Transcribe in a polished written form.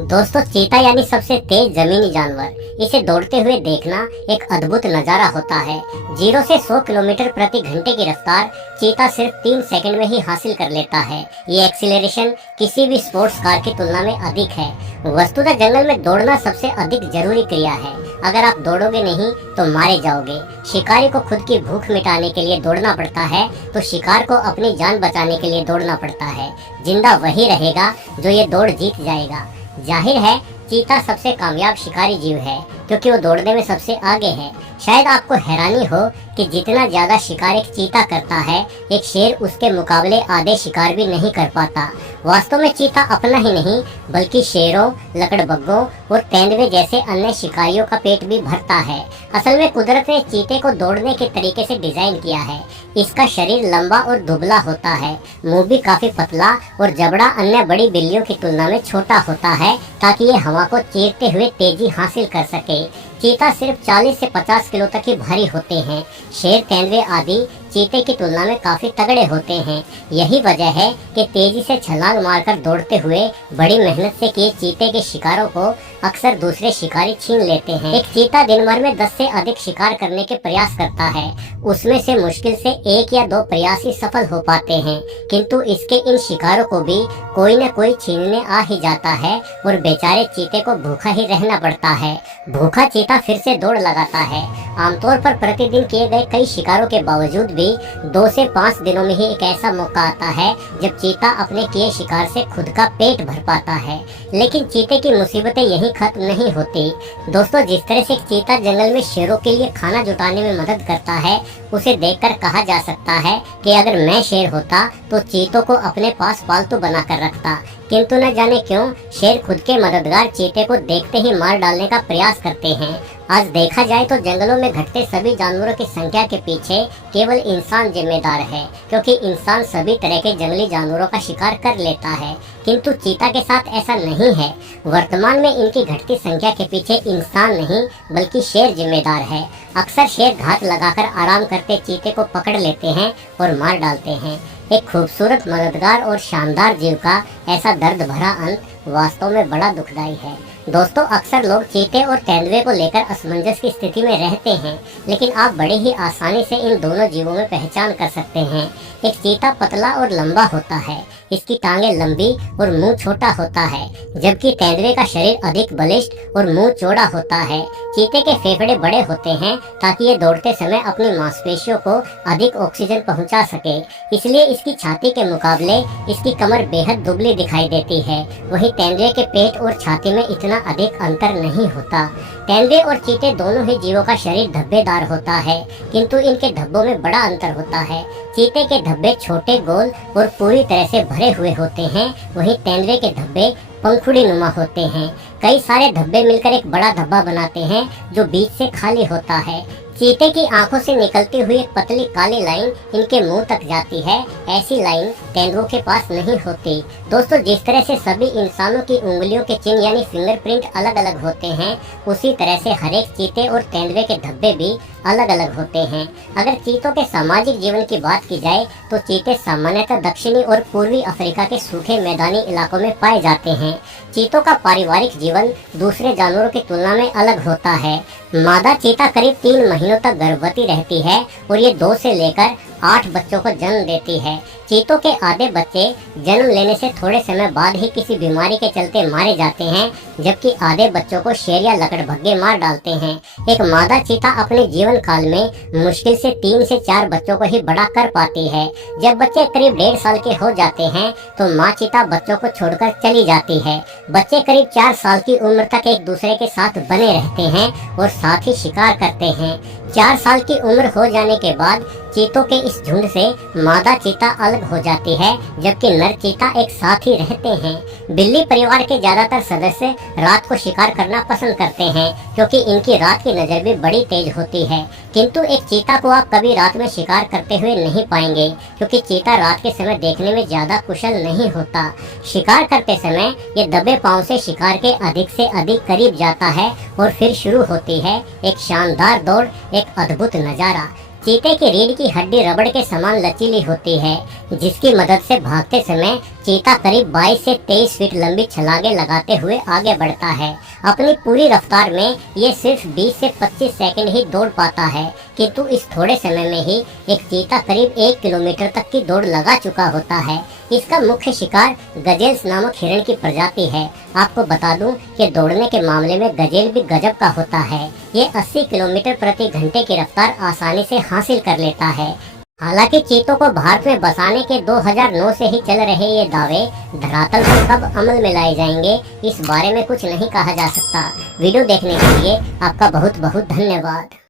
दोस्तों, चीता यानी सबसे तेज जमीनी जानवर। इसे दौड़ते हुए देखना एक अद्भुत नजारा होता है। 0 से 100 किलोमीटर प्रति घंटे की रफ्तार चीता सिर्फ 3 सेकंड में ही हासिल कर लेता है। ये एक्सीलरेशन किसी भी स्पोर्ट्स कार की तुलना में अधिक है। वस्तुतः जंगल में दौड़ना सबसे अधिक जरूरी क्रिया है। अगर आप दौड़ोगे नहीं तो मारे जाओगे। शिकारी को खुद की भूख मिटाने के लिए दौड़ना पड़ता है, तो शिकार को अपनी जान बचाने के लिए दौड़ना पड़ता है। जिंदा वही रहेगा जो ये दौड़ जीत जाएगा। जाहिर है, चीता सबसे कामयाब शिकारी जीव है क्योंकि वो दौड़ने में सबसे आगे है। शायद आपको हैरानी हो कि जितना ज्यादा शिकार एक चीता करता है, एक शेर उसके मुकाबले आधे शिकार भी नहीं कर पाता। वास्तव में चीता अपना ही नहीं बल्कि शेरों, लकड़बग्गों और तेंदुए जैसे अन्य शिकारियों का पेट भी भरता है। असल में कुदरत ने चीते को दौड़ने के तरीके से डिजाइन किया है। इसका शरीर लंबा और दुबला होता है, मुंह भी काफी पतला और जबड़ा अन्य बड़ी बिल्लियों की तुलना में छोटा होता है ताकि ये हवा को चीरते हुए तेजी हासिल कर सके। चीता सिर्फ 40 से 50 किलो तक ही भारी होते हैं। शेर, तेंदुए आदि चीते की तुलना में काफी तगड़े होते हैं। यही वजह है कि तेजी से छलांग मारकर दौड़ते हुए बड़ी मेहनत से किए चीते के शिकारों को अक्सर दूसरे शिकारी छीन लेते हैं। एक चीता दिन भर में 10 से अधिक शिकार करने के प्रयास करता है। उसमें से मुश्किल से 1 या 2 प्रयास ही सफल हो पाते हैं, किंतु इसके इन शिकारों को भी कोई न कोई छीनने आ ही जाता है और बेचारे चीते को भूखा ही रहना पड़ता है। भूखा चीता फिर से दौड़ लगाता है। आमतौर पर प्रतिदिन किए गए कई शिकारों के बावजूद भी 2 से 5 दिनों में ही एक ऐसा मौका आता है जब चीता अपने किए शिकार से खुद का पेट भर पाता है। लेकिन चीते की मुसीबतें यहीं खत्म नहीं होती। दोस्तों, जिस तरह से चीता जंगल में शेरों के लिए खाना जुटाने में मदद करता है, उसे देखकर कहा जा सकता है कि अगर मैं शेर होता तो चीतों को अपने पास पालतू बनाकर रखता। किंतु न जाने क्यों शेर खुद के मददगार चीते को देखते ही मार डालने का प्रयास करते हैं। आज देखा जाए तो जंगलों में घटते सभी जानवरों की संख्या के पीछे केवल इंसान जिम्मेदार है, क्योंकि इंसान सभी तरह के जंगली जानवरों का शिकार कर लेता है। किंतु चीता के साथ ऐसा नहीं है। वर्तमान में इनकी घटती संख्या के पीछे इंसान नहीं बल्कि शेर जिम्मेदार है। अक्सर शेर घात लगाकर आराम करते चीते को पकड़ लेते हैं और मार डालते हैं। एक खूबसूरत, मददगार और शानदार जीव का ऐसा दर्द भरा अंत वास्तव में बड़ा दुखदाई है। दोस्तों, अक्सर लोग चीते और तेंदुए को लेकर असमंजस की स्थिति में रहते हैं, लेकिन आप बड़े ही आसानी से इन दोनों जीवों में पहचान कर सकते हैं। एक चीता पतला और लंबा होता है, इसकी टांगें लंबी और मुंह छोटा होता है, जबकि तेंदुए का शरीर अधिक बलिष्ठ और मुंह चौड़ा होता है। चीते के फेफड़े बड़े होते हैं ताकि ये दौड़ते समय अपनी मांसपेशियों को अधिक ऑक्सीजन पहुंचा सके, इसलिए इसकी छाती के मुकाबले इसकी कमर बेहद दुबली दिखाई देती है। वहीं तेंदुए के पेट और छाती में इतना अधिक अंतर नहीं होता। तेंदुए और चीते दोनों ही जीवों का शरीर धब्बेदार होता है, किंतु इनके धब्बों में बड़ा अंतर होता है। चीते के धब्बे छोटे, गोल और पूरी तरह से भरे हुए होते हैं, वहीं तेंदुए के धब्बे पंखुड़ी नुमा होते हैं। कई सारे धब्बे मिलकर एक बड़ा धब्बा बनाते हैं जो बीच से खाली होता है। चीते की आंखों से निकलती हुई एक पतली काली लाइन इनके मुंह तक जाती है। ऐसी लाइन तेंदुओं के पास नहीं होती। दोस्तों, जिस तरह से सभी इंसानों की उंगलियों के चिन्ह यानी फिंगरप्रिंट अलग अलग होते हैं, उसी तरह से हर एक चीते और तेंदुए के धब्बे भी अलग अलग होते हैं। अगर चीतों के सामाजिक जीवन की बात की जाए तो चीते सामान्यतः दक्षिणी और पूर्वी अफ्रीका के सूखे मैदानी इलाकों में पाए जाते हैं। चीतों का पारिवारिक जीवन दूसरे जानवरों की तुलना में अलग होता है। मादा चीता करीब 3 महीनों तक गर्भवती रहती है और ये 2 से लेकर 8 बच्चों को जन्म देती है। चीतों के आधे बच्चे जन्म लेने से थोड़े समय बाद ही किसी बीमारी के चलते मारे जाते हैं, जबकि आधे बच्चों को शेर या लकड़बग्गे मार डालते हैं। एक मादा चीता अपने जीवन काल में मुश्किल से 3 से 4 बच्चों को ही बड़ा कर पाती है। जब बच्चे करीब 1.5 साल के हो जाते हैं तो माँ चीता बच्चों को छोड़कर चली जाती है। बच्चे करीब 4 साल की उम्र तक एक दूसरे के साथ बने रहते हैं और साथ ही शिकार करते हैं। 4 साल की उम्र हो जाने के बाद चीतों के इस झुंड से मादा चीता अलग हो जाती है, जबकि नर चीता एक साथ ही रहते हैं। बिल्ली परिवार के ज्यादातर सदस्य रात को शिकार करना पसंद करते हैं, क्योंकि इनकी रात की नजर भी बड़ी तेज होती है। किंतु एक चीता को आप कभी रात में शिकार करते हुए नहीं पाएंगे, क्योंकि चीता रात के समय देखने में ज्यादा कुशल नहीं होता। शिकार करते समय ये दबे पांव से शिकार के अधिक से अधिक करीब जाता है और फिर शुरू होती है एक शानदार दौड़, एक अद्भुत नजारा। चीते की रीढ़ की हड्डी रबड़ के समान लचीली होती है, जिसकी मदद से भागते समय चीता करीब 22 से 23 फीट लंबी छलांगे लगाते हुए आगे बढ़ता है। अपनी पूरी रफ्तार में ये सिर्फ 20 से 25 सेकंड ही दौड़ पाता है, किंतु इस थोड़े समय में ही एक चीता करीब 1 किलोमीटर तक की दौड़ लगा चुका होता है। इसका मुख्य शिकार गजेल्स नामक हिरण की प्रजाति है। आपको बता दूं कि दौड़ने के मामले में गजेल भी गजब का होता है। ये 80 किलोमीटर प्रति घंटे की रफ्तार आसानी से हासिल कर लेता है। हालांकि चीतों को भारत में बसाने के 2009 से ही चल रहे ये दावे धरातल पर कब अमल में लाए जाएंगे, इस बारे में कुछ नहीं कहा जा सकता। वीडियो देखने के लिए आपका बहुत बहुत धन्यवाद।